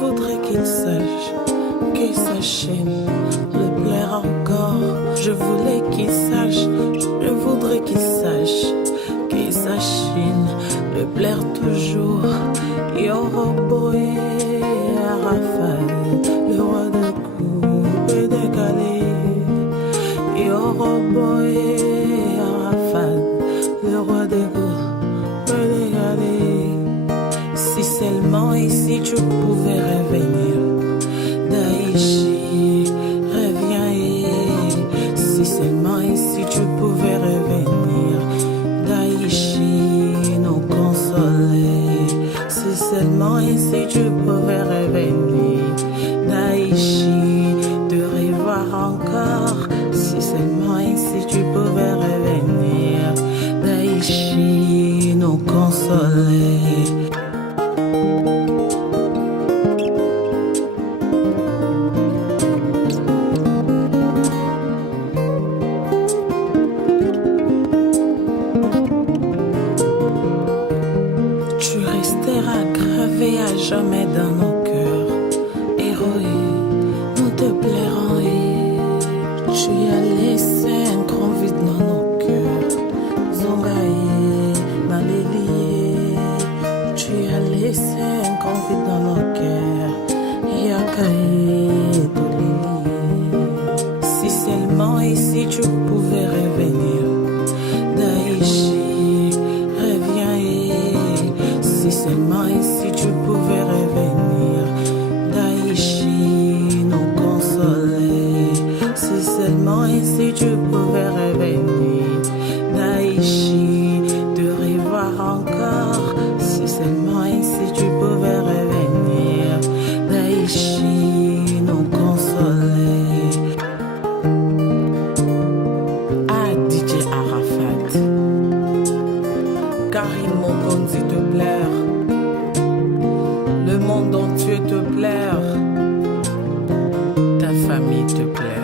voudrais qu'il sache le plaire encore. Je voulais qu'il sache, je voudrais qu'il sache le plaire toujours. Yoroboé, Raphaël, le roi de coups et décalé. Yoroboé, Raphaël, le roi des coups et décalé. Si seulement ici tu pouvais revenir, Daichi, reviens. Et si seulement ici tu pouvais revenir, Daichi, nous consoler. Si seulement ici tu pouvais revenir, Daichi, te revoir encore. Si seulement ici tu pouvais revenir, Daichi, nous consoler. Tu resteras gravé à jamais dans nos cœurs. Héroï, nous te plairons et tu as laissé un grand vide dans nos cœurs. Zongaï, Malélié, tu as laissé un grand vide dans nos cœurs. Yakaï, Dolili. Si seulement ici tu pouvais revenir, Daichi, reviens. Et si seulement ici tu pouvais revenir, Daichi, nous consoler. Si seulement ici tu pouvais revenir, Daichi, te revoir encore. Si seulement ici tu pouvais revenir, Daichi, nous consoler. Ah, DJ Arafat, Karim Mokonzi te plaire, le monde entier te plaire, ta famille te plaire.